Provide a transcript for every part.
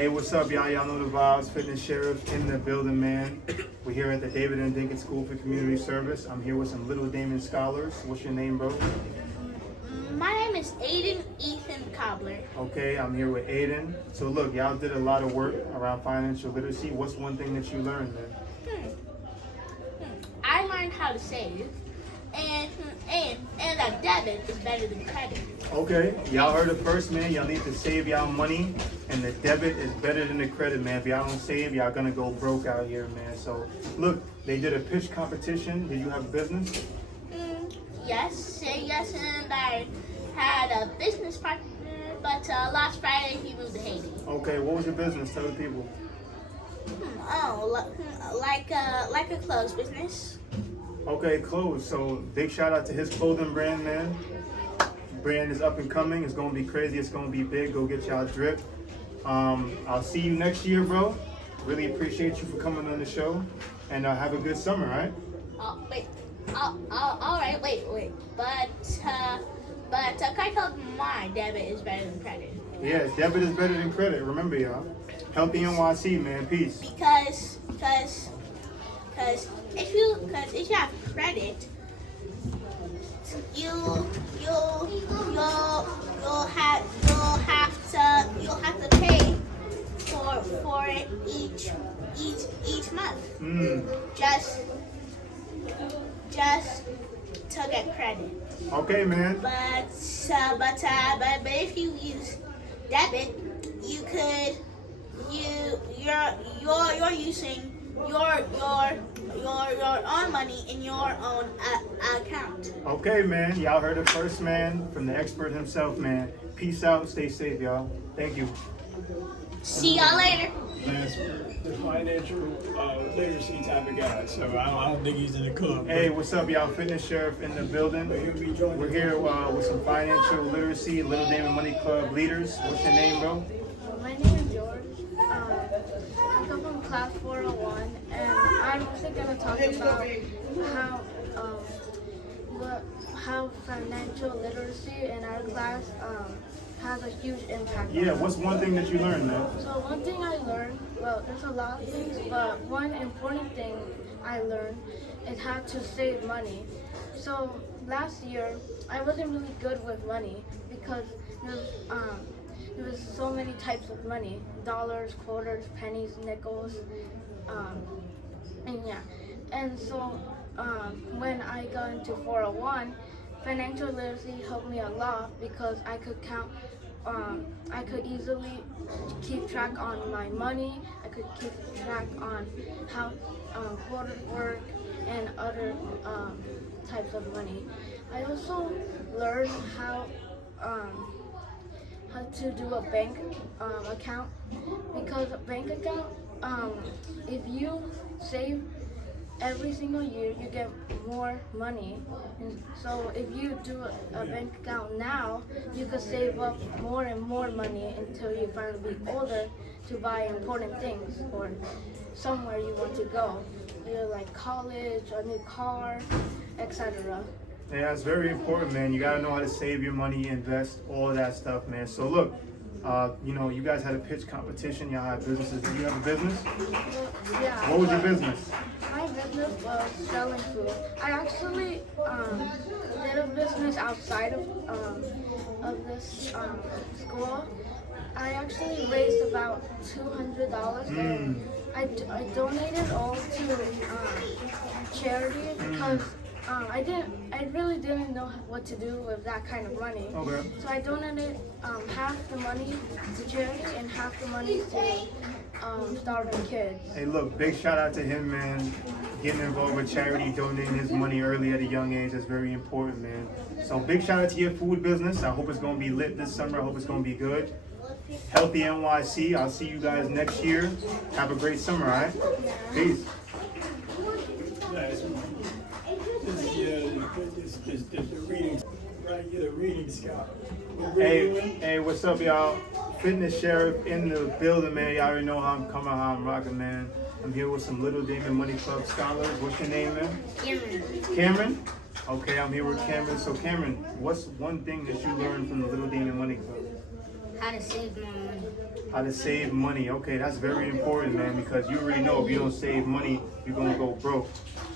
Hey, what's up, y'all? Y'all know the vibes. Fitness Sheriff in the building, man. We're here at the David and Dinkins School for Community Service. I'm here with some Little Damon scholars. What's your name, bro? My name is Aiden Ethan Cobbler. Okay, I'm here with Aiden. So look, y'all did a lot of work around financial literacy. What's one thing that you learned, man? I learned how to save, and that debit is better than credit. Okay, y'all heard it first, man. Y'all need to save y'all money, and the debit is better than the credit, man. If y'all don't save, y'all gonna go broke out here, man. So look, they did a pitch competition. Did you have a business? Yes, and I had a business partner, but last Friday he moved to Haiti. Okay, what was your business? Tell the people. Like a clothes business. Okay, clothes. So big shout out to his clothing brand, man. Brand is up and coming. It's gonna be crazy. It's gonna be big. Go get y'all drip. I'll see you next year, bro. Really appreciate you for coming on the show, and have a good summer, all right? Wait. All right. Wait. But I told my debit is better than credit. Yeah, debit is better than credit. Remember, y'all. Healthy NYC, man. Peace. Because if you have credit, you'll have to pay for it each month. Just to get credit. Okay, man. But if you use debit, you're using your own money in your own account. Okay, man. Y'all heard it first, man. From the expert himself, man. Peace out. Stay safe, y'all. Thank you. See y'all later. Lance, the financial literacy type of guy, so I don't think he's in the club. Hey, what's up, y'all? Fitness Sheriff in the building. We're here with some financial literacy, Little Damon Money Club leaders. What's your name, bro? My name is George. I come from class 401, and I'm also going to talk about how financial literacy in our class has a huge impact. Yeah, what's one thing that you learned, man? So one thing I learned, well, there's a lot of things, but one important thing I learned is how to save money. So last year, I wasn't really good with money because there was so many types of money: dollars, quarters, pennies, nickels, and so when I got into 401, financial literacy helped me a lot because I could count. I could easily keep track on my money. I could keep track on how quarters work and other types of money. I also learned how to do a bank account, because a bank account, if you save every single year, you get more money. And so if you do a bank account now, you could save up more and more money until you finally be older to buy important things or somewhere you want to go, either like college, a new car, etc. Yeah, it's very important, man. You gotta know how to save your money, invest, all of that stuff, man. So look, you guys had a pitch competition. Y'all had businesses. Did you have a business? Yeah. What was your business? My business was selling food. I actually did a business outside of this school. I actually raised about $200, and I donated all to charity because I really didn't know what to do with that kind of money. Okay. So I donated half the money to charity and half the money to starving kids. Hey, look, big shout out to him, man. Getting involved with charity, donating his money early at a young age, that's very important, man. So big shout out to your food business. I hope it's gonna be lit this summer. I hope it's gonna be good. Healthy NYC. I'll see you guys next year. Have a great summer, all right? Peace. This the reading, right? You're the reading scholar. Hey, what's up, y'all? Fitness Sheriff in the building, man. Y'all already know how I'm coming, how I'm rocking, man. I'm here with some Little Damon Money Club scholars. What's your name, man? Cameron. Cameron? Okay, I'm here with Cameron. So, Cameron, what's one thing that you learned from the Little Damon Money Club? How to save more money. How to save money. Okay, that's very important, man, because you already know if you don't save money, you're gonna go broke.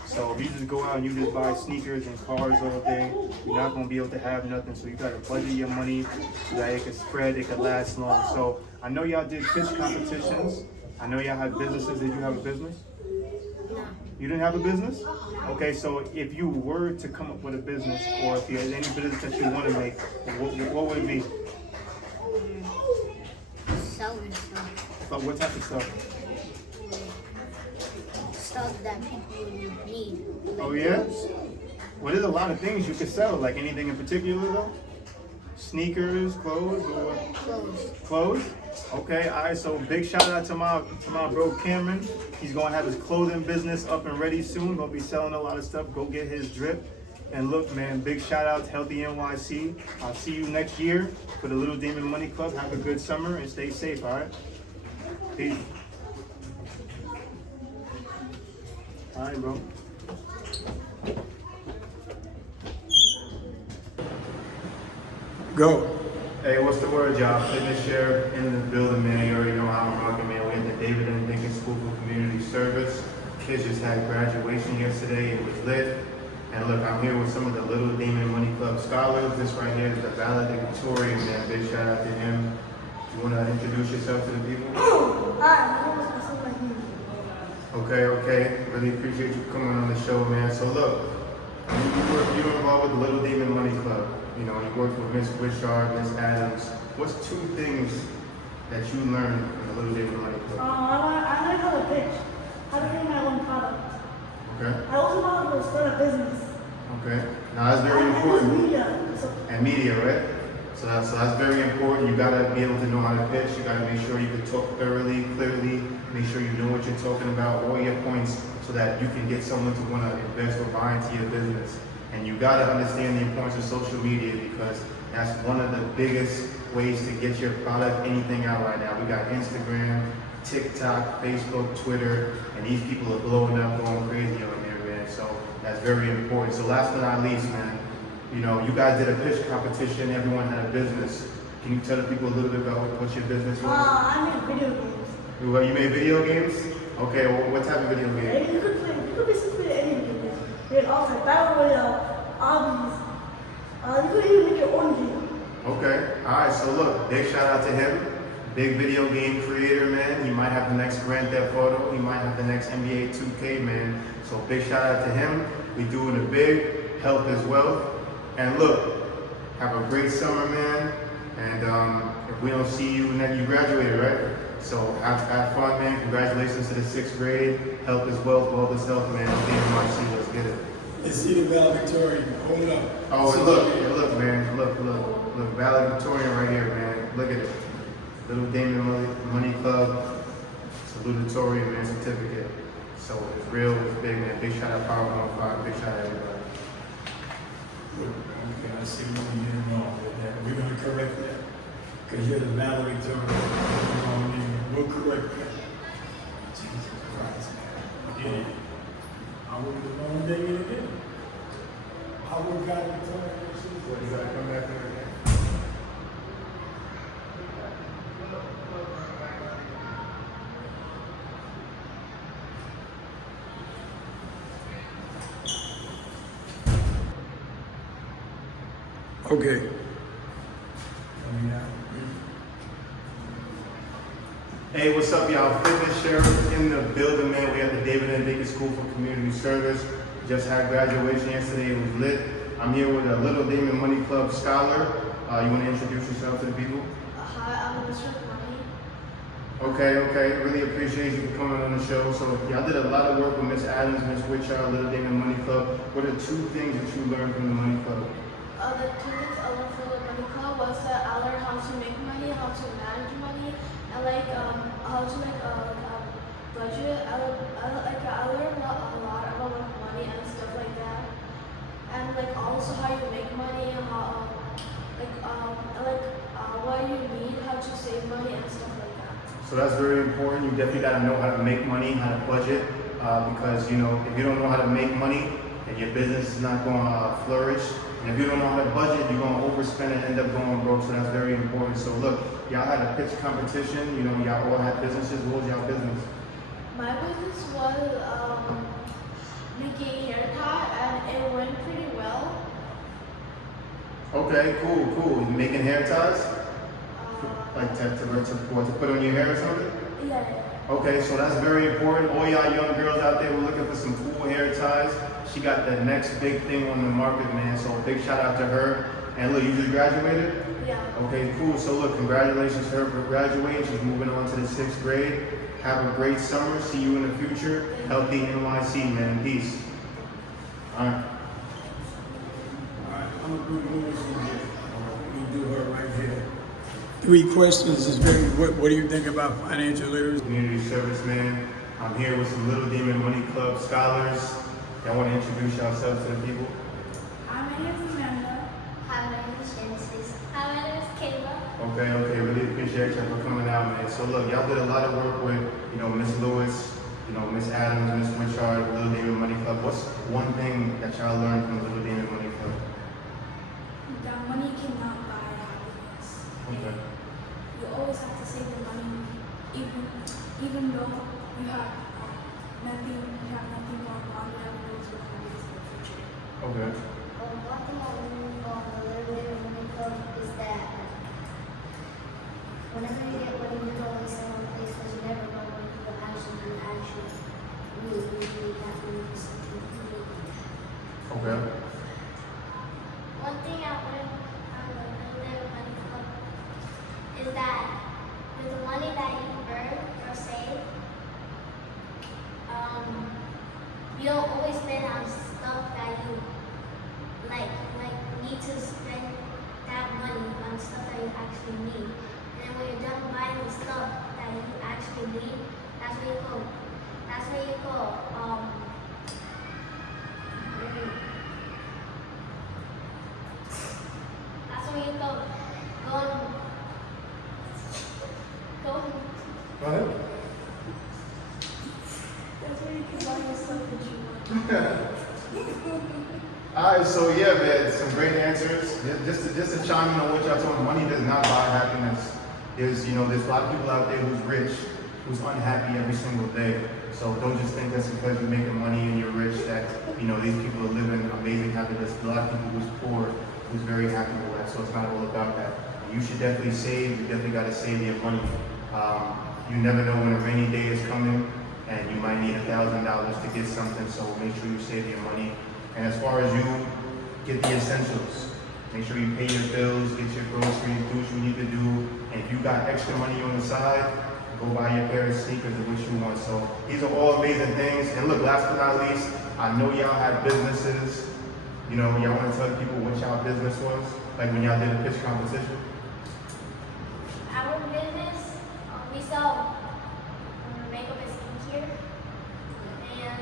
So if you just go out and you just buy sneakers and cars all day, you're not gonna be able to have nothing. So you gotta budget your money so that it can spread, it can last long. So I know y'all did pitch competitions. I know y'all had businesses. Did you have a business? No. You didn't have a business? Okay, so if you were to come up with a business, or if you had any business that you want to make, what would it be? Selling stuff. But what type of stuff? Stuff that people need. Like Oh yeah? clothes. Well, there's a lot of things you could sell. Like anything in particular though? Sneakers, clothes, or what? Clothes. Clothes? Okay, all right. So big shout out to my bro Cameron. He's gonna have his clothing business up and ready soon. Gonna be selling a lot of stuff. Go get his drip. And look, man, big shout out to Healthy NYC. I'll see you next year for the Little Demon Money Club. Have a good summer and stay safe. All right. Peace. All right, bro. Go. Hey, what's the word, y'all? Fitness Sheriff in the building, man. You already know how I'm rocking, man. We're at the David and Dinkins School for Community Service. Kids just had graduation yesterday. It was lit. And look, I'm here with some of the Little Demon Money Club scholars. This right here is the valedictorian, man. Big shout out to him. You want to introduce yourself to the people? Okay. Really appreciate you coming on the show, man. So look, you're involved with the Little Demon Money Club. You know, you work with Miss Wishart, Miss Adams. What's 2 things that you learned from the Little Demon Money Club? I learned how to pitch, how to create my own product. Okay. I also know how to start a business. Okay. Now that's very And important. media. So, And media, right? So that's very important. You gotta be able to know how to pitch. You gotta make sure you can talk thoroughly, clearly. Make sure you know what you're talking about, all your points, so that you can get someone to want to invest or buy into your business. And you gotta understand the importance of social media, because that's one of the biggest ways to get your product, anything out right now. We got Instagram, TikTok, Facebook, Twitter, and these people are blowing up, going crazy on there, man. So that's very important. So last but not least, man, you know, you guys did a pitch competition. Everyone had a business. Can you tell the people a little bit about what your business was? I make video games. Well, you made video games? Okay, well, what type of video game? You could basically play any game. You can also battle royale, obbies. You could even make your own game. Okay, alright, so look, big shout out to him. Big video game creator, man. He might have the next Grand Theft Auto. He might have the next NBA 2K, man. So big shout out to him. We doing it big. Health is wealth. And look, have a great summer, man. And if we don't see you, you graduated, right? So have fun, man. Congratulations to the 6th grade. Health is wealth, wealth is health, man. DMRC, let's get it. Let's see the valedictorian. Hold it up. Oh, and look, man. Look, valedictorian right here, man. Look at it. Little Demon Money Club, salutatorian, man, certificate. So it's real, it's big, man. Big shout out Power 105, big shout out everybody. Okay, I see what you did wrong with that. We're gonna correct that. Because you're the valedictorian. You know what I mean? We'll correct that. Jesus Christ, man. Again, I work the wrong day again. I work valedictorian. What, you gotta come back there again? Okay. Hey, what's up, y'all? Fitness Sheriff in the building, man. We at the David and Dinkins School for Community Service. Just had graduation yesterday. It was lit. I'm here with a Little Demon Money Club scholar. You want to introduce yourself to the people? Hi, I'm Mr. Money. Okay. Really appreciate you coming on the show. So y'all did a lot of work with Miss Adams, Miss Witchard, Little Demon Money Club. What are 2 things that you learned from the Money Club? The 2 things I learned from the money club was that I learned how to make money, how to manage money, and how to make a budget. I learned a lot about money and stuff like that, and also how you make money, and how what you need, how to save money and stuff like that. So that's very important. You definitely got to know how to make money, how to budget, because if you don't know how to make money, and your business is not going to flourish, And if you don't know how to budget, you're gonna overspend and end up going broke. So that's very important. So look, y'all had a pitch competition. You know, y'all all had businesses. What was y'all business? My business was making haircut, and it went pretty well. Okay, cool. You making hair ties? Like to put on your hair or something? Yeah. Okay, so that's very important. All y'all young girls out there, we're looking for some cool hair ties. She got the next big thing on the market, man. So big shout out to her. And look, you just graduated? Yeah. Okay, cool. So look, congratulations to her for graduating. She's moving on to the 6th grade. Have a great summer. See you in the future. Healthy NYC, man. Peace. All right. All right, I'm gonna do moves in here. We do her right here. 3 questions is very, what do you think about financial literacy? Community service, man. I'm here with some Little Demon Money Club scholars. Y'all want to introduce yourselves to the people? My name is Amanda. Hi, my name is Genesis. Hi, my name is Kayla. Okay. Really appreciate y'all for coming out, man. So look, y'all did a lot of work with, you know, Miss Lewis, you know, Miss Adams, Miss Witchard, Little Demon Money Club. What's one thing that y'all learned from Little Demon Money Club? That money cannot buy happiness. Okay. You always have to save the money, even though you have nothing going on. You have no responsibilities in the future. Okay. One thing I learned from the Little Demon Money Club is that whenever you get money, you don't always sell one place because you never know when you will actually need that money for something really good. Okay. One thing I learned from the Little Demon Money Club is that with the money that you earn or save, you don't always spend on stuff that you like need to spend that money on stuff that you actually need. And then when you're done buying the stuff that you actually need, that's where you go. That's where you go. That's where you go. Go. Go ahead. That's where you can buy the stuff that you want. Alright, so yeah, man, some great answers. Just to chime in on what y'all talking, money does not buy happiness. There's a lot of people out there who's rich, who's unhappy every single day. So don't just think that's because you're making money and you're rich that, these people are living amazing happiness. A lot of people who's poor, who's very happy with that. So it's not all about that. You should definitely save. You definitely got to save your money. You never know when a rainy day is coming and you might need $1,000 to get something. So make sure you save your money. And as far as you get the essentials, make sure you pay your bills, get your groceries, do what you need to do. And if you got extra money on the side, go buy your pair of sneakers or what you want. So these are all amazing things. And look, last but not least, I know y'all have businesses. Y'all want to tell people what y'all business was, like when y'all did a pitch competition? Our business, we sell makeup and skincare. And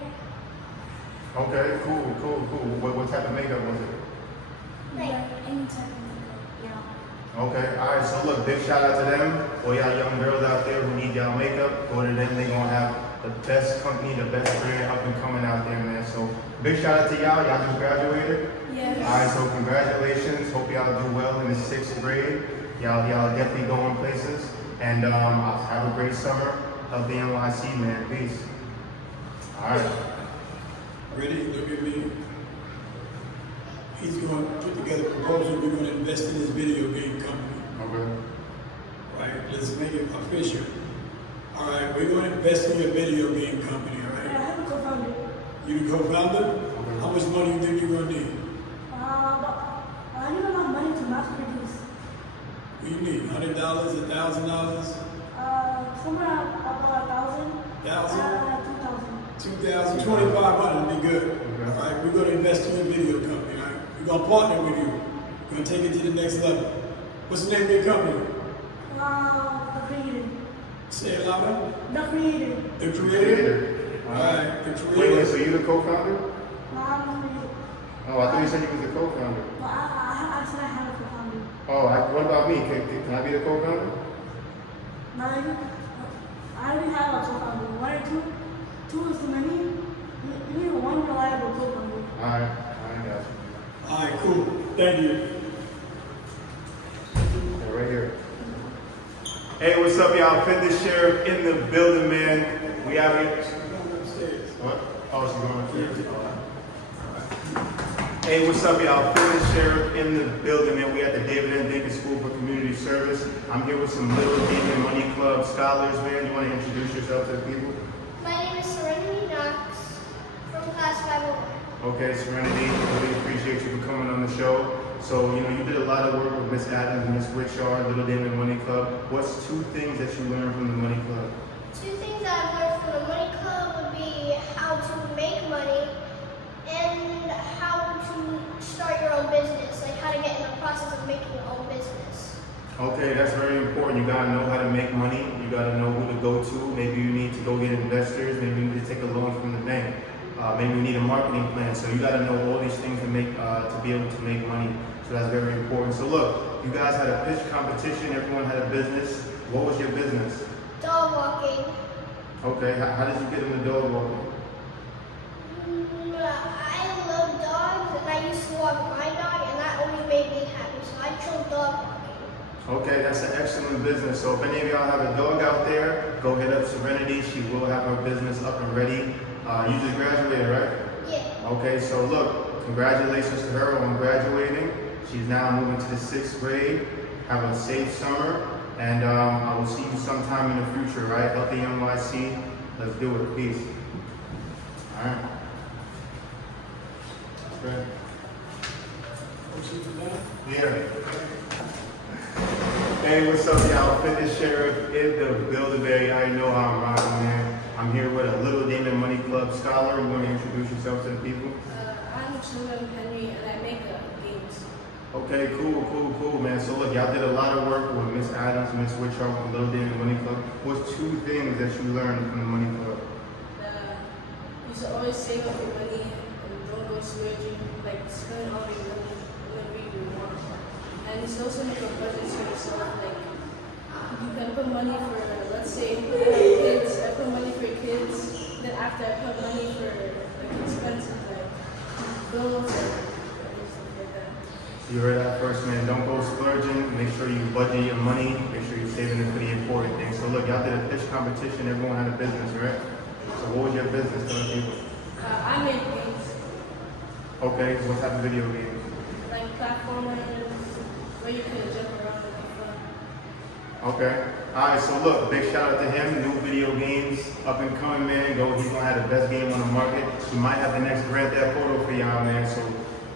yeah. Okay, cool. What type of makeup was it? Like, Any type of yeah. Okay, alright, so look, big shout out to them. All y'all young girls out there who need y'all makeup, go to them. They're gonna have the best company, the best brand up and coming out there, man. So big shout out to y'all. Y'all just graduated? Yes. Alright, so congratulations. Hope y'all do well in the 6th grade. Y'all definitely going places. And have a great summer. Healthy NYC, man. Peace. Alright. Ready? Look at me. He's going to put together a proposal. We're going to invest in this video game company. Okay. Right? Let's make it official. All right, we're going to invest in your video game company. All I right? have a co-founder. You the co-founder? How much money you think you're going to need? But I need enough money to mass produce. What do you need? $100? $1,000? Somewhere about 1,000. 1,000? 2,000. 2,000? 2,500 would be good. Okay. All right, we're going to invest in your video company. All right? We're going to partner with you. We're going to take it to the next level. What's the name of your company? The creator. Say it louder. The creator. The Creator? All right, The Creator. Wait, so you the co-founder? I'm the creator. Oh, I thought you said you was the co-founder. But I said I have a co-founder. Oh, what about me? Can I be the co-founder? I already have a co-founder. 1 or 2. 2 is too many. You need one reliable book on me. Alright, I got you. All right, cool. Thank you. Yeah, right here. Hey, what's up, y'all? Fitness Sheriff in the building, man. We out here. Upstairs. What? Oh, she's going upstairs. Hey, what's up, y'all? Fitness Sheriff in the building, man. We at the David N. Dinkins School for Community Service. I'm here with some Little Demon Money Club scholars, man. You want to introduce yourself to the people? My name is Serenity Knox from class 501. Okay, Serenity, really appreciate you for coming on the show. So, you know, you did a lot of work with Miss Adams and Miss Wichard, Little Demon Money Club. What's 2 things that you learned from the Money Club? 2 things that I've learned from the Money Club would be how to make money and how to start your own business, like how to get in the process of making your own business. Okay, that's very important. You gotta know how to make money. You gotta know who to go to. Maybe you need to go get investors. Maybe you need to take a loan from the bank. Maybe you need a marketing plan. So you gotta know all these things to make to be able to make money. So that's very important. So look, you guys had a pitch competition. Everyone had a business. What was your business? Dog walking. Okay, how did you get into dog walking? I love dogs and I used to walk my dog and that always made me happy. So I chose dog walking. Okay, that's an excellent business. So if any of y'all have a dog out there, go hit up Serenity. She will have her business up and ready. You just graduated, right? Yeah. Okay, so look, congratulations to her on graduating. She's now moving to the 6th grade. Have a safe summer, and I will see you sometime in the future, right? Healthy NYC. Let's do it. Peace. All right. Okay. Yeah. Hey, what's up, y'all? Fitness Sheriff in the building, baby. I know how I'm rocking, man. I'm here with a Little Demon Money Club scholar. You want to introduce yourself to the people? I'm Children Henry and I make games. Okay, cool, man. So look, y'all did a lot of work with Miss Adams, Miss Wichard, with the Little Demon Money Club. What's 2 things that you learned from the Money Club? You should always save up your money and don't go splurging, like spend all your money whenever you want. And you should also make a budget for yourself, like you can put money for, let's say, kids, I put money for kids, then after I put money for like expenses like bills and stuff like that. You heard that first, man. Don't go splurging. Make sure you budget your money. Make sure you're saving it for the important things. So look, y'all did a pitch competition. Everyone had a business, right? So what was your business to the people? I made games, Okay, what type of video games? like platformers, where you can jump around and have fun. Okay. Alright, so look, big shout out to him. New video games, up and coming, man. He's gonna have the best game on the market. He might have the next Grand Theft Auto for y'all, man. So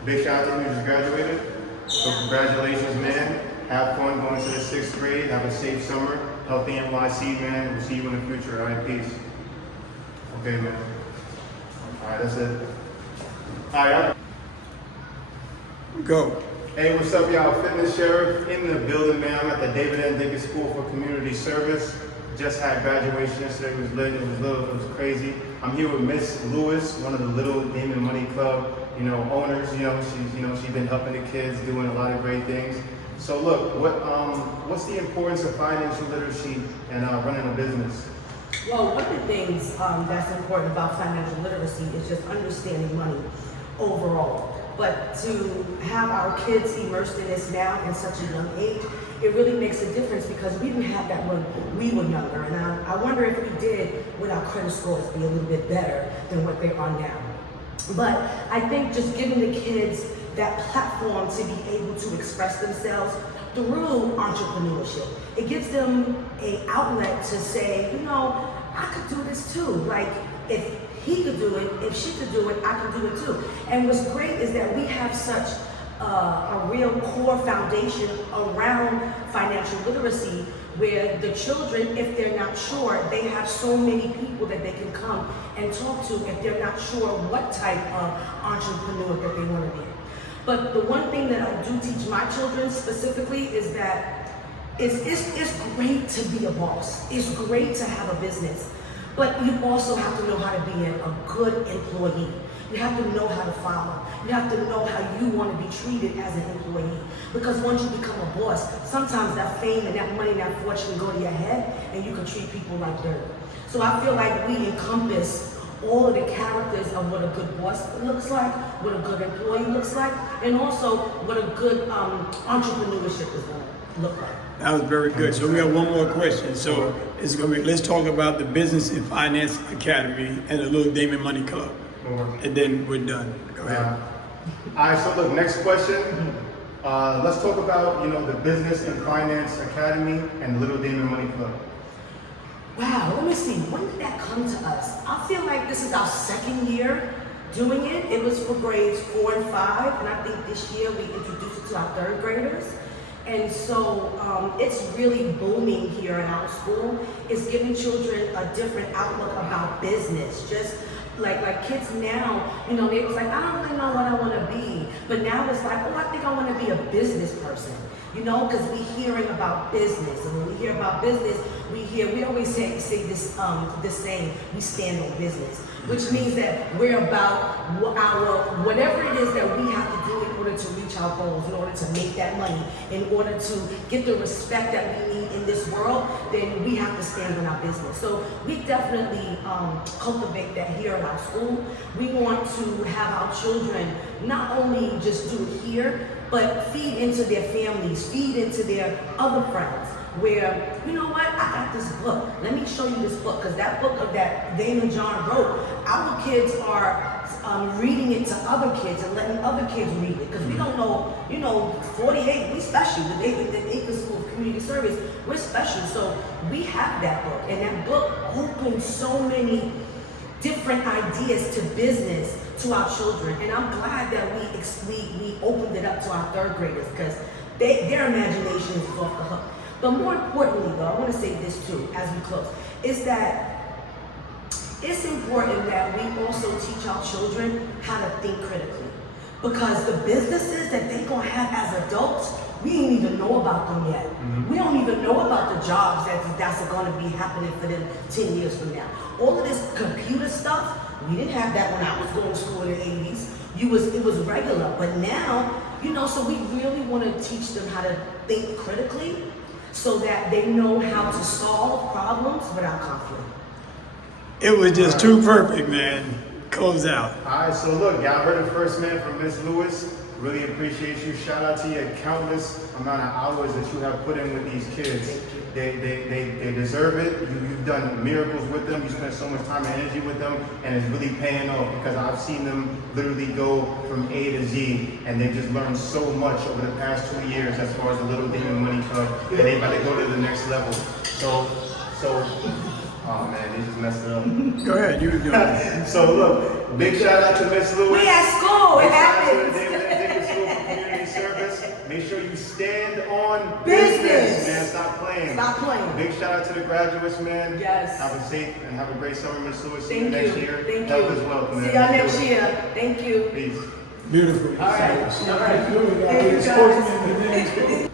big shout out to him. You just graduated. So congratulations, man. Have fun going to the 6th grade. Have a safe summer. Healthy NYC, man. We'll see you in the future. Alright, peace. Okay, man. Alright, that's it. Alright. Go. Hey, what's up, y'all? Fitness Sheriff in the building, man. I'm at the David N. Dinkins School for Community Service. Just had graduation yesterday. It was lit. It was crazy. I'm here with Miss Lewis, one of the Little Demon Money Club, owners. She's been helping the kids, doing a lot of great things. So look, what's the importance of financial literacy and running a business? Well, one of the things that's important about financial literacy is just understanding money overall. But to have our kids immersed in this now in such a young age, it really makes a difference because we didn't have that when we were younger. And I wonder if we did, would our credit scores be a little bit better than what they are now. But I think just giving the kids that platform to be able to express themselves through entrepreneurship, it gives them an outlet to say, I could do this too. Like, if he could do it, if she could do it, I could do it too. And what's great is that we have such a real core foundation around financial literacy where the children, if they're not sure, they have so many people that they can come and talk to if they're not sure what type of entrepreneur that they want to be. But the one thing that I do teach my children specifically is that it's great to be a boss. It's great to have a business. But you also have to know how to be a good employee. You have to know how to follow. You have to know how you want to be treated as an employee. Because once you become a boss, sometimes that fame and that money and that fortune can go to your head and you can treat people like dirt. So I feel like we encompass all of the characters of what a good boss looks like, what a good employee looks like, and also what a good entrepreneurship is going to look like. That was very good. So we got one more question. So it's gonna be, let's talk about the Business and Finance Academy and the Little Damon Money Club. And then we're done. Go ahead. All right, so look, next question. Let's talk about, the Business and Finance Academy and Little Damon Money Club. Wow, let me see, when did that come to us? I feel like this is our second year doing it. It was for grades 4 and 5, and I think this year we introduced it to our 3rd graders. And so it's really booming here in our school. It's giving children a different outlook about business. Just like kids now, they was like, I don't really know what I want to be. But now it's like, oh, I think I want to be a business person. Because we're hearing about business. And when we hear about business, we always say this saying, we stand on business. Which means that we're about whatever it is that we have to do in order to reach our goals, in order to make that money, in order to get the respect that we need in this world, then we have to stand on our business. So we definitely cultivate that here in our school. We want to have our children not only just do it here, but feed into their families, feed into their other friends. Where, you know what, I got this book. Let me show you this book, because that book that Damon John wrote, our kids are reading it to other kids and letting other kids read it. Because we don't know, 48, we special. The David School of Community Service, we're special. So we have that book, and that book opens so many different ideas to business to our children. And I'm glad that we opened it up to our 3rd graders, because their imagination is off the hook. But more importantly, though, I want to say this too, as we close, is that it's important that we also teach our children how to think critically. Because the businesses that they're going to have as adults, we ain't even know about them yet. Mm-hmm. We don't even know about the jobs that's going to be happening for them 10 years from now. All of this computer stuff, we didn't have that when I was going to school in the 80s. It was regular. But now, so we really want to teach them how to think critically, so that they know how to solve problems without conflict. It was just too perfect, man. Close out. All right, so look, y'all heard it first, man, from Miss Lewis. Really appreciate you. Shout out to you. Countless amount of hours that you have put in with these kids. They deserve it. You've done miracles with them. You spent so much time and energy with them, and it's really paying off, because I've seen them literally go from A to Z, and they've just learned so much over the past 2 years as far as the Little Damon Money Club, and they about to go to the next level. So, oh man, they just messed it up. Go ahead, you do it. So look, big shout out to Miss Lewis. We at school, it happens. David School for Community Service. Make sure you stand on business, man. Stop playing. Stop playing. Big shout out to the graduates, man. Yes. Have a safe and have a great summer, Miss Lewis. See you Thank you. next year. Thank Health you. is wealth, man. See y'all next year. Thank you. Peace. Beautiful. All right. Thank you, guys.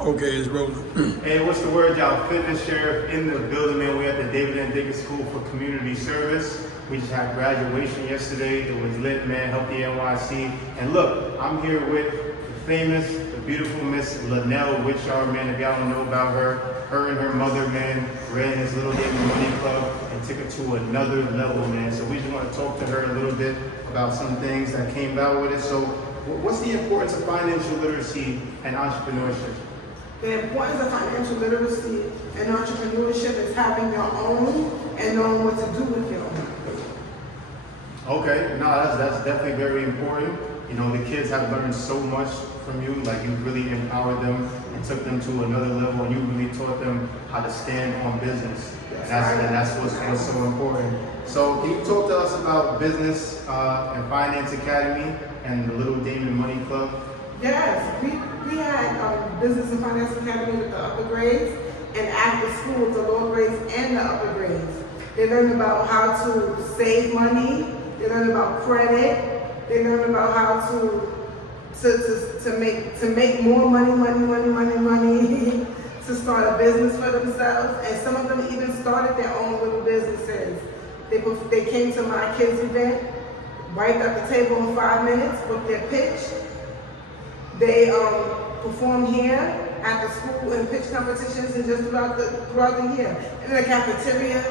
Okay, it's rolling. Hey, what's the word, y'all? Fitness Sheriff in the building, man. We're at the David N. Dickens School for Community Service. We just had graduation yesterday. It was lit, man. Healthy NYC. And look, I'm here with the famous, the beautiful Miss Linnell Witchar, man. If y'all don't know about her and her mother, man, ran this Little Damon Money Club and took it to another level, man. So we just want to talk to her a little bit about some things that came out with it. So what's the importance of financial literacy and entrepreneurship? The importance of financial literacy and entrepreneurship is having your own and knowing what to do with your own. Okay, no, that's definitely very important. The kids have learned so much from you. Like, you really empowered them and took them to another level, and you really taught them how to stand on business. And that's what's so important. So can you talk to us about Business and Finance Academy and the Little Damon Money Club? Yes, we had Business and Finance Academy with the upper grades, and after school with the lower grades and the upper grades. They learned about how to save money. They learned about credit. They learned about how to make more money to start a business for themselves. And some of them even started their own little businesses. They came to my kids' event, wiped up the table in 5 minutes with their pitch. They perform here at the school in pitch competitions and just throughout the year. In the cafeterias,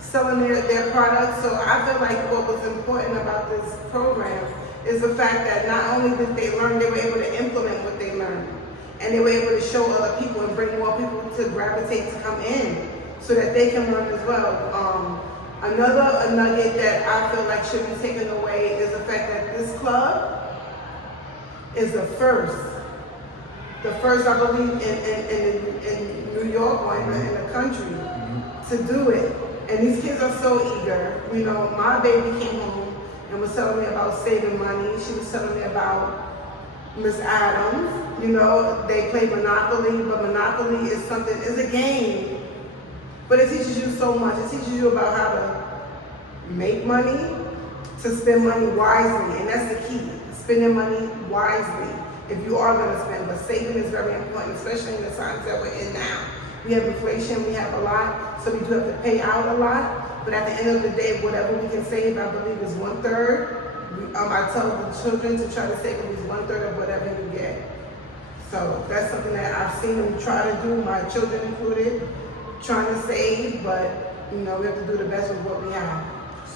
selling their products. So I feel like what was important about this program is the fact that not only did they learn, they were able to implement what they learned. And they were able to show other people and bring more people to gravitate to come in so that they can learn as well. Another nugget that I feel like should be taken away is the fact that this club is the first, I believe, in New York or in the country to do it. And these kids are so eager. You know, my baby came home and was telling me about saving money. She was telling me about Miss Adams. You know, they play Monopoly, but Monopoly is a game. But it teaches you so much. It teaches you about how to make money, to spend money wisely, and that's the key. Spending money wisely if you are going to spend. But saving is very important, especially in the times that we're in now. We have inflation, we have a lot, so we do have to pay out a lot. But at the end of the day, whatever we can save, I believe is 1/3. I tell the children to try to save at least 1/3 of whatever you get. So that's something that I've seen them try to do, my children included, trying to save, but you know, we have to do the best with what we have.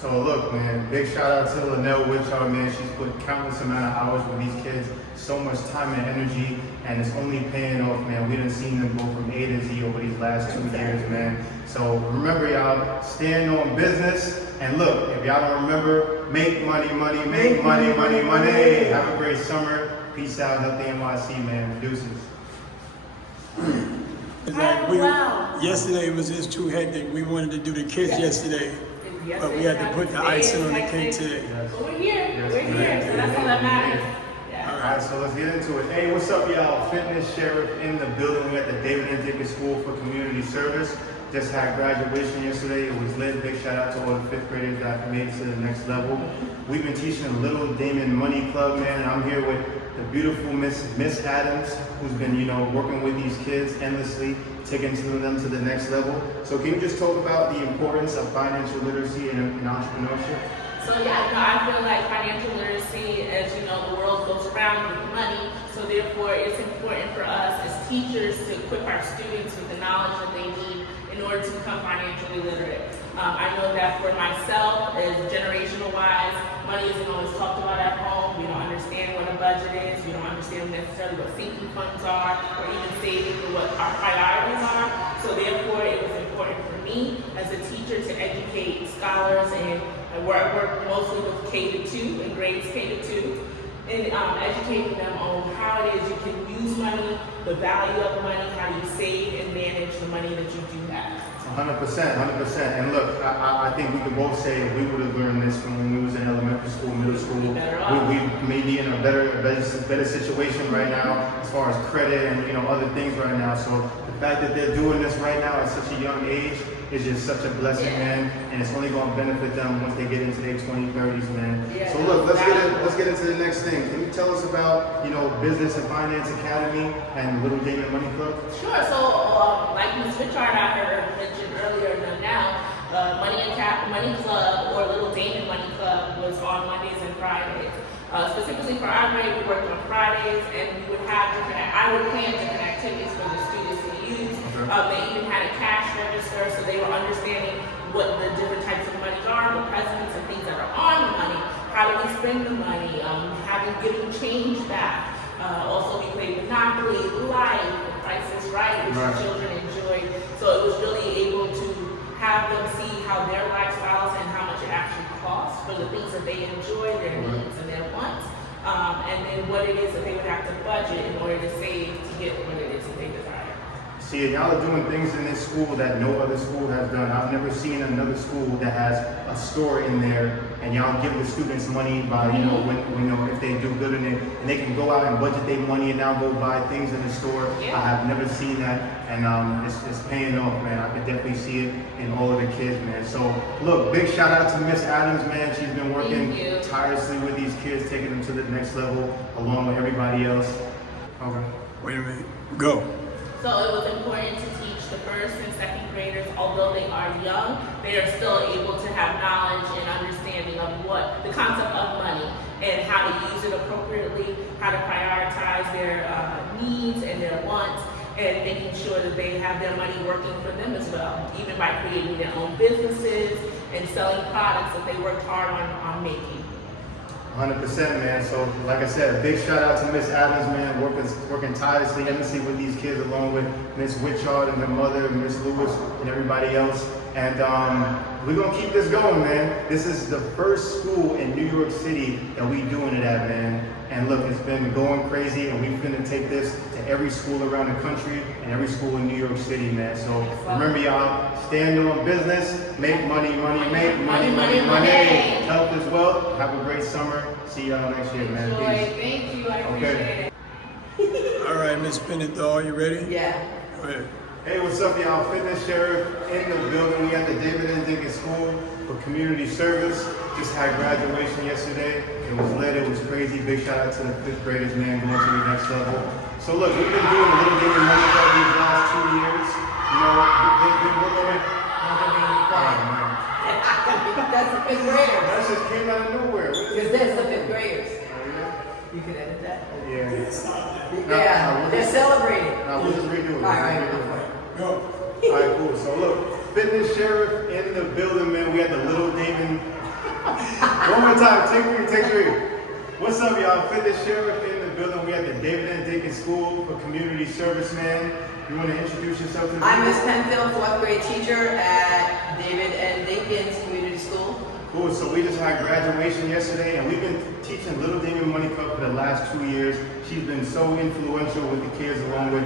So look, man, big shout out to Linnell Witchard, man. She's put countless amount of hours with these kids, so much time and energy, and it's only paying off, man. We done seen them go from A to Z over these last 2 years, man. So remember, y'all, stand on business, and look, if y'all don't remember, make money, money, make money, money, money. Have a great summer. Peace out, Healthy NYC, man. Deuces. Yesterday was just too hectic. We wanted to do the kids yesterday, but we had to put the icing on the cake today. But we're here, so that's all that matters. All right, so let's get into it. Hey, what's up, y'all? Fitness Sheriff in the building. We at the David N. Dickens School for Community Service. Just had graduation yesterday. It was lit. Big shout out to all the 5th graders that made it to the next level. We've been teaching Little Damon Money Club, man. And I'm here with the beautiful Miss Adams, who's been, you know, working with these kids endlessly, taking them to the next level. So can you just talk about the importance of financial literacy and entrepreneurship? So yeah, I feel like financial literacy, as you know, the world goes around with money, so therefore it's important for us as teachers to equip our students with the knowledge that they need in order to become financially literate. I know that for myself, as generational wise, money isn't always talked about at home. We don't understand what a budget is. We don't understand necessarily what sinking funds are, or even saving for what our priorities are. So therefore, it was important for me as a teacher to educate scholars, and I work mostly with K-2 and grades K-2, and educating them on how it is you can use money, the value of money, how you save and manage the money that you do have. 100%, 100%. And look, I think we could both say if we would have learned this from when we was in elementary school, middle school, we may be in a better situation right now as far as credit and, you know, other things right now. So the fact that they're doing this right now at such a young age is just such a blessing, man. And it's only going to benefit them once they get into their 20s, 30s, man. Yeah, so look, let's get into the next thing. Can you tell us about, you know, Business and Finance Academy and Little Damon Money Club? Sure. So like Ms. Witchard, I heard mentioned earlier and now, Money Club or Little Damon Money Club was on Mondays and Fridays. Specifically for our grade, we worked on Fridays, and we would have I would plan different activities for the students to use. They even had a cash register, so they were understanding what the different types of money are, the presidents and things that are on the money, how do we spend the money, giving change back. Also, we played Monopoly, Life, The Price is Right, which the children enjoyed. So it was really able to have them see how their lifestyles and how much it actually costs for the things that they enjoy, their needs and their wants, and then what it is that they would have to budget in order to save to get what it is that they desire. See, y'all are doing things in this school that no other school has done. I've never seen another school that has a store in there, and y'all give the students money by, you know, if they do good in it, and they can go out and budget their money and now go buy things in the store. Yeah. I have never seen that, and it's paying off, man. I can definitely see it in all of the kids, man. So look, big shout out to Miss Adams, man. She's been working tirelessly with these kids, taking them to the next level, along with everybody else. Okay. Wait a minute. Go. So it was important to teach the 1st and 2nd graders, although they are young, they are still able to have knowledge and understanding of what the concept of money and how to use it appropriately, how to prioritize their needs and their wants, and making sure that they have their money working for them as well, even by creating their own businesses and selling products that they worked hard on making. 100%, man. So, like I said, a big shout out to Miss Adams, man, working tirelessly, endlessly with these kids, along with Miss Witchard and her mother, Miss Lewis, and everybody else. And we're gonna keep this going, man. This is the first school in New York City that we doing it at, man. And look, it's been going crazy, and we're gonna take this to every school around the country and every school in New York City, man. So remember, y'all, stand on business, make money, money, make money, money, money. Health is wealth. Have a great summer. See y'all next year, man. Peace. Thank you. I appreciate it. All right, Miss Pinnethal, you ready? Yeah. Go ahead. Hey, what's up, y'all? Fitness Sheriff in the building. We at the David N. Dickens School for Community Service. Just had graduation yesterday. It was lit. It was crazy. Big shout out to the 5th graders, man, going to the next level. So look, we've been doing a little bit of money for these last 2 years. You know, they've been working with. That's the 5th graders. That just came out of nowhere. Because that's the 5th graders. Oh, yeah? You can edit that? Yeah. Yeah, they're celebrating. Now we'll just redo it. All right, Go. All right, cool. So look, Fitness Sheriff in the building, man. We had the Little Damon. One more time, take three. What's up, y'all? Fitness Sheriff in the building. We had the David N. Dickens School for Community Service, man. You want to introduce yourself to the I'm people? Miss Penfield, 4th grade teacher at David N. Dinkins Community School. Cool. So we just had graduation yesterday, and we've been teaching Little Damon Money Club for the last 2 years. She's been so influential with the kids, along with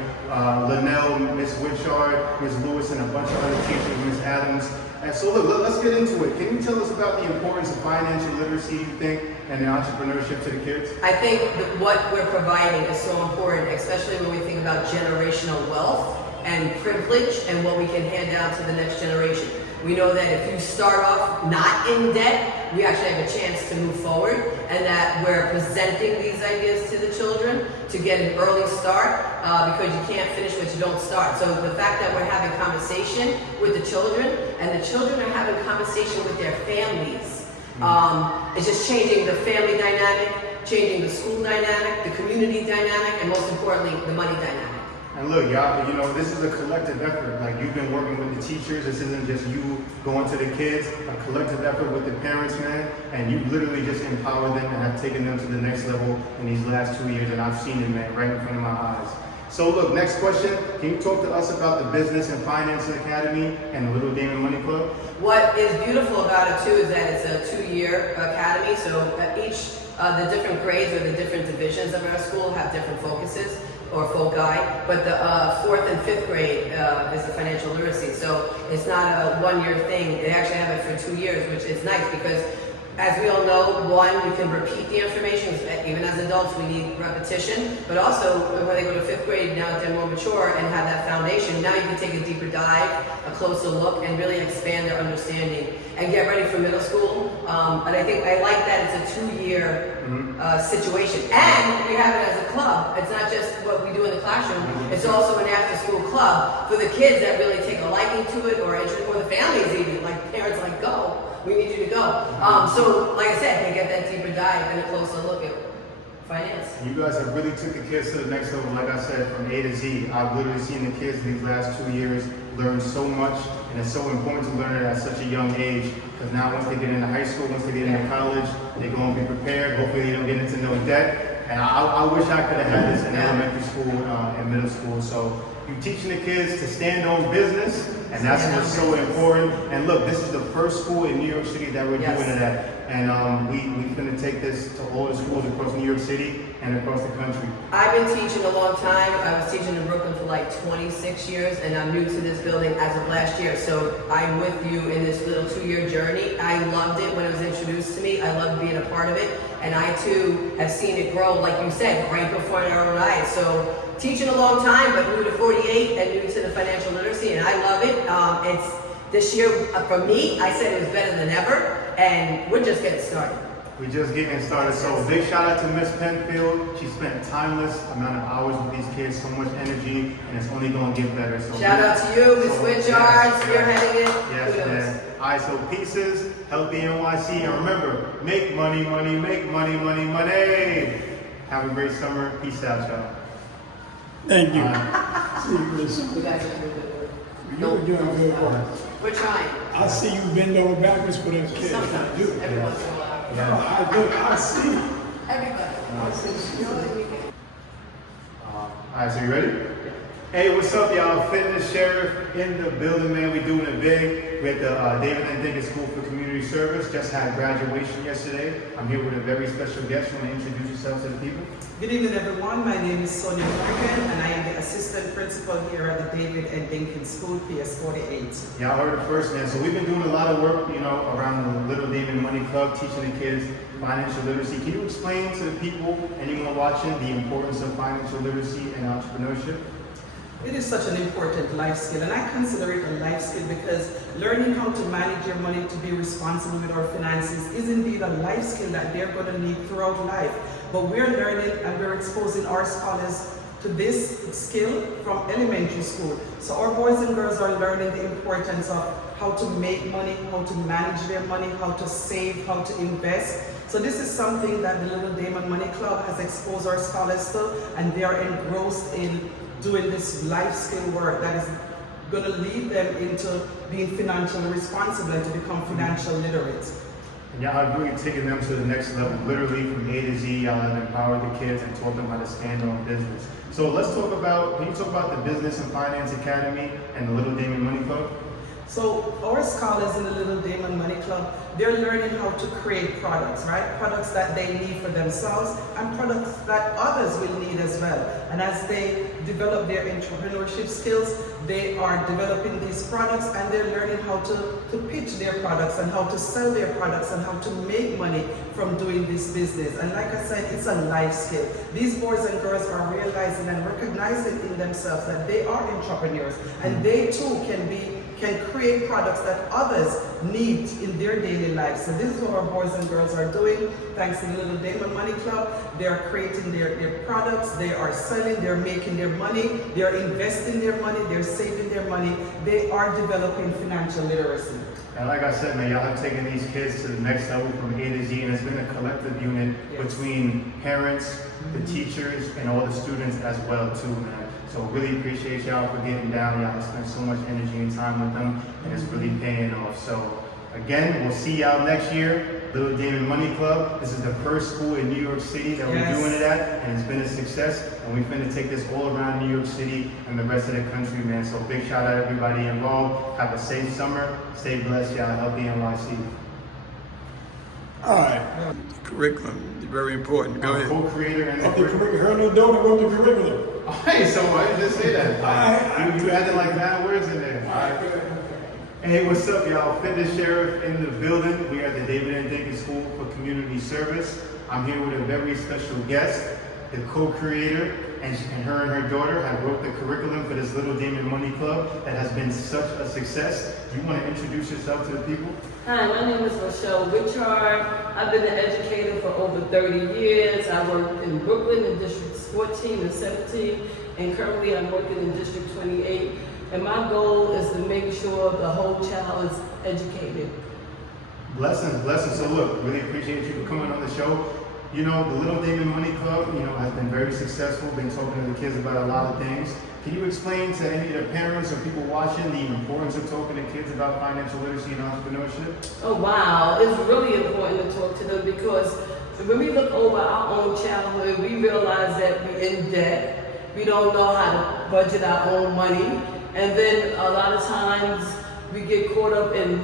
Linnell, Miss Witchard, Miss Lewis, and a bunch of other teachers, Miss Adams. And so look, let's get into it. Can you tell us about the importance of financial literacy, you think, and the entrepreneurship to the kids? I think that what we're providing is so important, especially when we think about generational wealth and privilege and what we can hand down to the next generation. We know that if you start off not in debt, we actually have a chance to move forward, and that we're presenting these ideas to the children to get an early start because you can't finish what you don't start. So the fact that we're having conversation with the children and the children are having conversation with their families, it's just changing the family dynamic, changing the school dynamic, the community dynamic, and most importantly, the money dynamic. And look, y'all, you know, this is a collective effort. Like, you've been working with the teachers. This isn't just you going to the kids. A collective effort with the parents, man. And you literally just empowered them and have taken them to the next level in these last 2 years. And I've seen it, man, right in front of my eyes. So look, next question. Can you talk to us about the Business and Finance Academy and the Little Damon Money Club? What is beautiful about it too is that it's a 2-year academy. So each, the different grades or the different divisions of our school have different focuses or foci, but the 4th and 5th grade is the financial literacy. So it's not a 1-year thing. They actually have it for 2 years, which is nice because, as we all know, one, we can repeat the information. Even as adults, we need repetition. But also, when they go to 5th grade, now that they're more mature and have that foundation, now you can take a deeper dive, a closer look, and really expand their understanding and get ready for middle school. And I think I like that it's a 2-year situation. And we have it as a club. It's not just what we do in the classroom. It's also an after-school club for the kids that really take a liking to it, or the families even, like parents like, go. We need you to go. So, like I said, they get that deeper dive and a closer look at finance. You guys have really took the kids to the next level, like I said, from A to Z. I've literally seen the kids these last 2 years learn so much, and it's so important to learn it at such a young age, because now once they get into high school, once they get into college, they're going to be prepared. Hopefully they don't get into no debt. And I wish I could have had this in elementary school and middle school. So you're teaching the kids to stand on business, and that's what's so important. And look, this is the first school in New York City that we're doing it at. And we're going to take this to all the schools across New York City and across the country. I've been teaching a long time. I was teaching in Brooklyn for like 26 years, and I'm new to this building as of last year. So I'm with you in this little 2-year journey. I loved it when it was introduced to me. I loved being a part of it. And I too have seen it grow, like you said, right before our own eyes. So teaching a long time, but new to 48 and new to the financial literacy, and I love it. It's this year, for me, I said it was better than ever, and we're just getting started. We're just getting started. So big shout out to Miss Penfield. She spent timeless amount of hours with these kids, so much energy, and it's only going to get better. So shout out to you, Miss Witchard, spearheading it. Yes, man. All right, so pieces, Healthy NYC, and remember, make money, money, make money, money, money. Have a great summer. Peace out, y'all. Thank you. See, Chris, You guys are doing good work. you're doing good work. We're trying. I see you bend over backwards for those kids. Sometimes. I do. Every once in a while. I do. I see. Everybody. I see. You know what we can. All right, so you ready? Hey, what's up, y'all? Fitness Sheriff in the building, man. We doing it big. We at the David and Dinkins School for Community Service. Just had graduation yesterday. I'm here with a very special guest. You want to introduce yourself to the people? Good evening, everyone. My name is Sonia Morgan, and I am the assistant principal here at the David and Dinkins School, PS 48. Y'all heard it first, man. So we've been doing a lot of work, around the Little Damon Money Club, teaching the kids financial literacy. Can you explain to the people, anyone watching, the importance of financial literacy and entrepreneurship? It is such an important life skill, and I consider it a life skill because learning how to manage your money, to be responsible with our finances, is indeed a life skill that they're going to need throughout life. But we're learning and we're exposing our scholars to this skill from elementary school. So our boys and girls are learning the importance of how to make money, how to manage their money, how to save, how to invest. So this is something that the Little Damon Money Club has exposed our scholars to, and they are engrossed in doing this life skill work that is going to lead them into being financially responsible and to become financial literate. And y'all have really taken them to the next level, literally from A to Z. Y'all have empowered the kids and taught them how to stand on business. So let's talk about, can you talk about the Business and Finance Academy and the Little Damon Money Club? So our scholars in the Little Damon Money Club, they're learning how to create products, right? Products that they need for themselves and products that others will need as well. And as they develop their entrepreneurship skills, they are developing these products and they're learning how to pitch their products and how to sell their products and how to make money from doing this business. And like I said, it's a life skill. These boys and girls are realizing and recognizing in themselves that they are entrepreneurs and they too can create products that others need in their daily lives. So this is what our boys and girls are doing. Thanks to the Little Damon Money Club, they are creating their products, they are selling, they're making their money, they're investing their money, they're saving their money, they are developing financial literacy. And like I said, man, y'all have taken these kids to the next level from A to Z, and it's been a collective unit between parents, the teachers, and all the students as well too, man. So really appreciate y'all for getting down. Y'all have spent so much energy and time with them, and it's really paying off. So again, we'll see y'all next year. Little Damon Money Club. This is the first school in New York City that we're doing it at, and it's been a success. And we're finna take this all around New York City and the rest of the country, man. So big shout out to everybody involved. Have a safe summer. Stay blessed, y'all. Healthy NYC. All right. The curriculum is very important. Go ahead. Co-creator and the curriculum. Her little daughter wrote the curriculum. Hey, so why did you just say that? You added like 9 words in there. All right. Hey, what's up, y'all? Fitness Sheriff in the building. We are at the David and Dinkins School for Community Service. I'm here with a very special guest, the co-creator, and her and her daughter have wrote the curriculum for this Little Damon Money Club that has been such a success. Do you want to introduce yourself to the people? Hi, my name is Rochelle Wichard. I've been an educator for over 30 years. I worked in Brooklyn in districts 14 and 17, and currently I'm working in district 28. And my goal is to make sure the whole child is educated. Blessings, blessings. So look, really appreciate you for coming on the show. You know, the Little Damon Money Club, has been very successful. Been talking to the kids about a lot of things. Can you explain to any of the parents or people watching the importance of talking to kids about financial literacy and entrepreneurship? Oh wow, it's really important to talk to them because when we look over our own childhood, we realize that we're in debt. We don't know how to budget our own money. And then a lot of times we get caught up in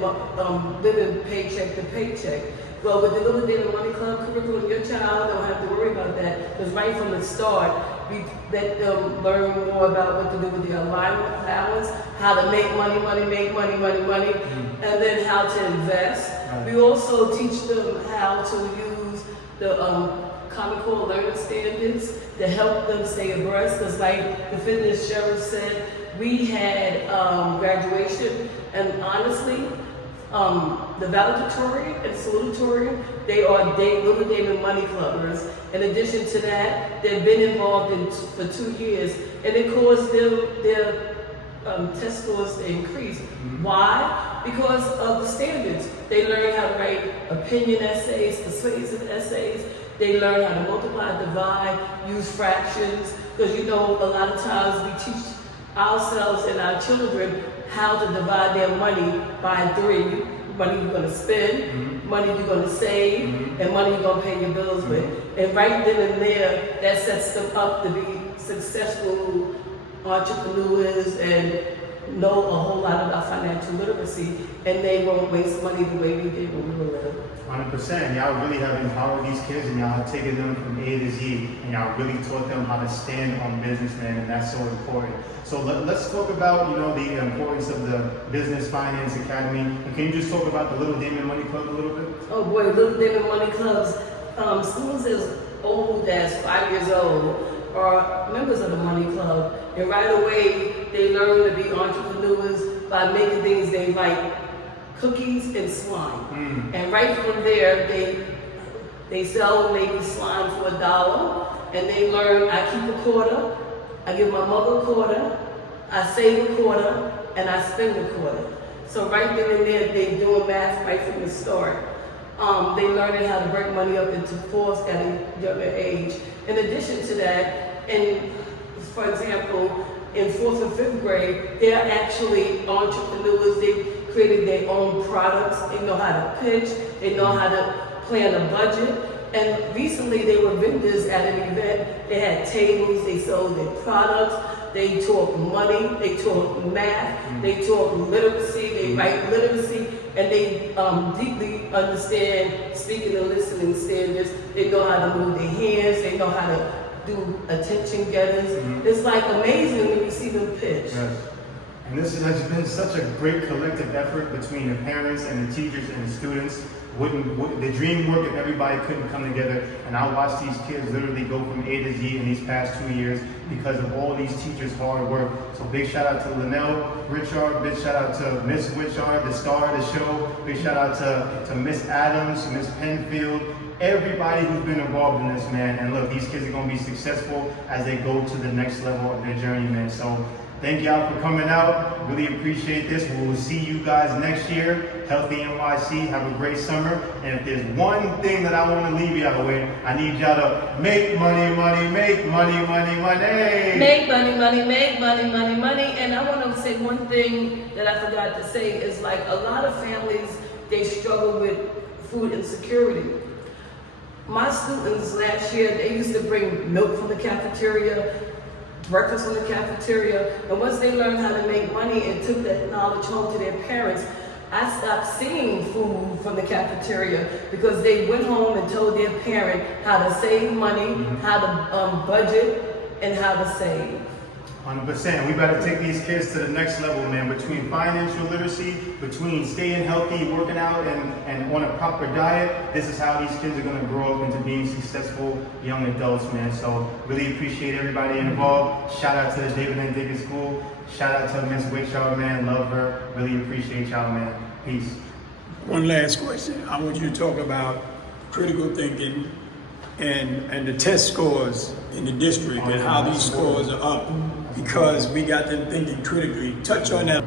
living paycheck to paycheck. Well, with the Little Damon Money Club curriculum, your child don't have to worry about that because right from the start, we let them learn more about what to do with their allowance, how to make money, and then how to invest. We also teach them how to use the Common Core Learning Standards to help them stay abreast because like the Fitness Sheriff said, we had graduation, and honestly, the valedictorian and salutatorian, they are Little Damon Money Clubbers. In addition to that, they've been involved for 2 years, and it caused their test scores to increase. Why? Because of the standards. They learn how to write opinion essays, persuasive essays. They learn how to multiply, divide, use fractions. because you know a lot of times we teach ourselves and our children how to divide their money by 3. Money you're gonna spend, money you're gonna save, and money you're gonna pay your bills with. And right then and there, that sets them up to be successful entrepreneurs and know a whole lot about financial literacy, and they won't waste money the way we did when we were little. 100%. Y'all really have empowered these kids, and y'all have taken them from A to Z, and y'all really taught them how to stand on business, man, and that's so important. So let's talk about, you know, the importance of the Business Finance Academy. And can you just talk about the Little Damon Money Club a little bit? Oh boy, Little Damon Money Clubs, students as old as 5 years old are members of the Money Club, and right away they learn to be entrepreneurs by making things they like, cookies and slime. And right from there, they sell maybe slime for $1, and they learn, I keep a quarter, I give my mother a quarter, I save a quarter, and I spend a quarter. So right then and there, they doing math right from the start. They learning how to break money up into 4s at a younger age. In addition to that, and for example, in 4th and 5th grade, they're actually entrepreneurs. They created their own products. They know how to pitch. They know how to plan a budget. And recently they were vendors at an event. They had tables, they sold their products, they taught money, they taught math, they taught literacy, they write literacy, and they deeply understand speaking and listening standards. They know how to move their hands, they know how to do attention getters. It's like amazing when you see them pitch. Yes. And this has been such a great collective effort between the parents and the teachers and the students. The dream work if everybody couldn't come together, and I watched these kids literally go from A to Z in these past 2 years because of all these teachers' hard work. So big shout out to Linnell Richard, big shout out to Miss Richard, the star of the show, big shout out to Miss Adams, Miss Penfield, everybody who's been involved in this, man. And look, these kids are gonna be successful as they go to the next level of their journey, man. So thank y'all for coming out. Really appreciate this. We will see you guys next year. Healthy NYC. Have a great summer. And if there's one thing that I want to leave y'all with, I need y'all to make money, money, make money, money, money. Make money, money, make money, money, money. And I want to say one thing that I forgot to say is like a lot of families, they struggle with food insecurity. My students last year, they used to bring milk from the cafeteria, breakfast from the cafeteria, and once they learned how to make money and took that knowledge home to their parents, I stopped seeing food from the cafeteria because they went home and told their parent how to save money, how to budget, and how to save. 100%. We better take these kids to the next level, man. Between financial literacy, between staying healthy, working out, and on a proper diet, this is how these kids are going to grow up into being successful young adults, man. So really appreciate everybody involved. Shout out to the David and Diggins School. Shout out to Miss Wickshaw, man. Love her. Really appreciate y'all, man. Peace. One last question. I want you to talk about critical thinking and the test scores in the district and how these scores are up because we got them thinking critically. Touch on that.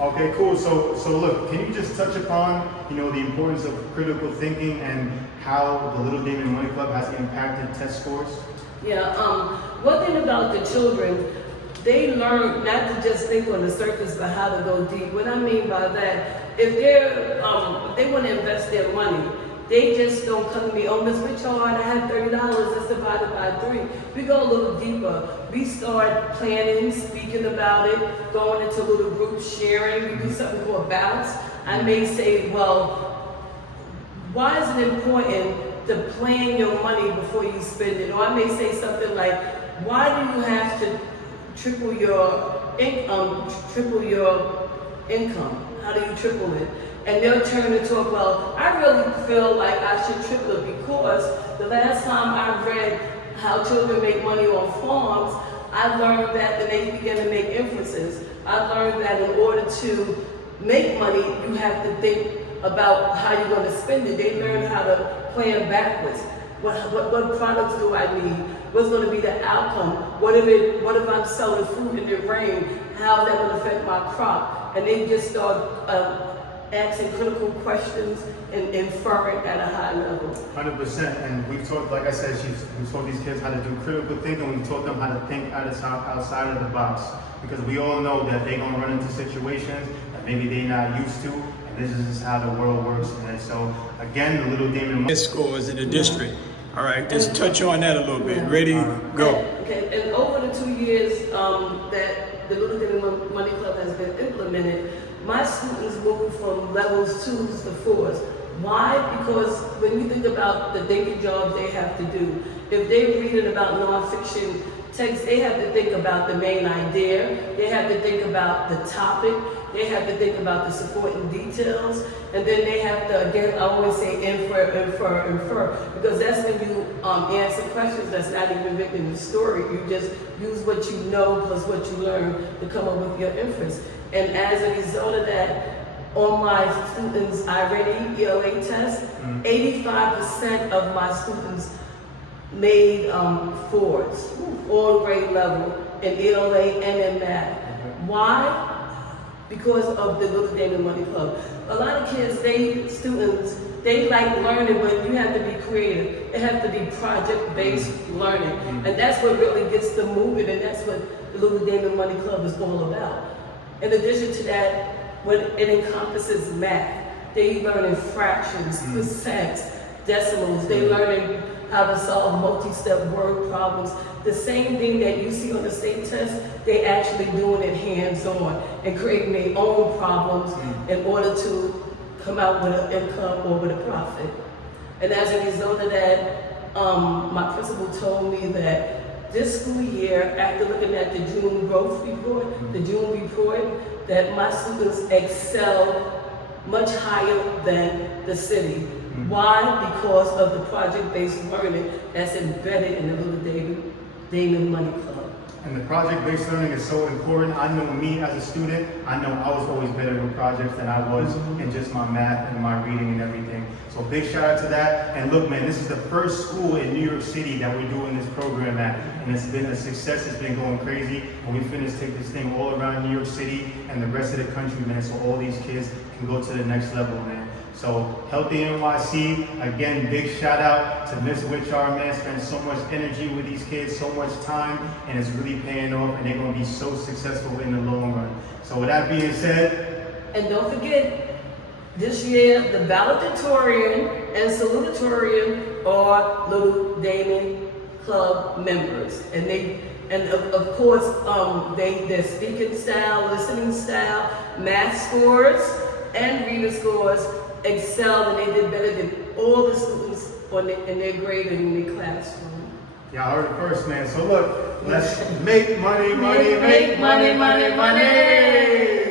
Okay, cool. So look, can you just touch upon, you know, the importance of critical thinking and how the Little Damon Money Club has impacted test scores? Yeah, one thing about the children, they learn not to just think on the surface, but how to go deep. What I mean by that, if they want to invest their money, they just don't come to me, oh, Ms. Richard, I have $30, let's divide it by 3. We go a little deeper. We start planning, speaking about it, going into little groups, sharing. We do something called bounce. I may say, well, why is it important to plan your money before you spend it? Or I may say something like, why do you have to triple your income? How do you triple it? And they'll turn and talk, well, I really feel like I should triple it because the last time I read how children make money on farms, I learned that then they began to make inferences. I learned that in order to make money, you have to think about how you're going to spend it. They learn how to plan backwards. What products do I need? What's going to be the outcome? What if I'm selling fruit in the rain? How is that going to affect my crop? And they just start asking critical questions and inferring at a high level. 100%. And we've taught, like I said, we've taught these kids how to do critical thinking. We've taught them how to think outside of the box. Because we all know that they're going to run into situations that maybe they're not used to. And this is just how the world works. And so, again, the Little Damon scores in the district. All right, just touch on that a little bit. Ready, go. Okay, and over the 2 years that the Little Damon Money Club has been implemented, my students moved from levels 2s to 4s. Why? Because when you think about the daily jobs they have to do, if they're reading about nonfiction text, they have to think about the main idea, they have to think about the topic, they have to think about the supporting details, and then they have to, again, I always say infer, because that's when you answer questions that's not even written in the story. You just use what you know plus what you learn to come up with your inference. And as a result of that, on my students' iReady ELA test, 85% of my students made 4s on grade level in ELA and in math. Why? Because of the Little Damon Money Club. A lot of kids, they like learning, but you have to be creative. It has to be project-based learning. And that's what really gets them moving, and that's what the Little Damon Money Club is all about. In addition to that, when it encompasses math, they learning fractions, percents, decimals, they learning how to solve multi-step word problems. The same thing that you see on the state test, they actually doing it hands-on and creating their own problems in order to come out with an income or with a profit. And as a result of that, my principal told me that this school year, after looking at the June growth report, that my students excel much higher than the city. Why? Because of the project-based learning that's embedded in the Little Damon Money Club. And the project-based learning is so important. I know me as a student, I know I was always better with projects than I was in just my math and my reading and everything. So big shout out to that. And look, man, this is the first school in New York City that we're doing this program at. And it's been a success. It's been going crazy. And we finished take this thing all around New York City and the rest of the country, man. So all these kids can go to the next level, man. So Healthy NYC, again, big shout out to Miss Witchar, man. Spent so much energy with these kids, so much time, and it's really paying off, and they're gonna be so successful in the long run. So with that being said, and don't forget, this year the valedictorian and salutatorian are Little Damon Club members, and of course their speaking style, listening style, math scores, and reading scores excelled, and they did better than all the students in their grade and in their classroom. Y'all heard it first, man. So look, let's make money, money, make money, money, money.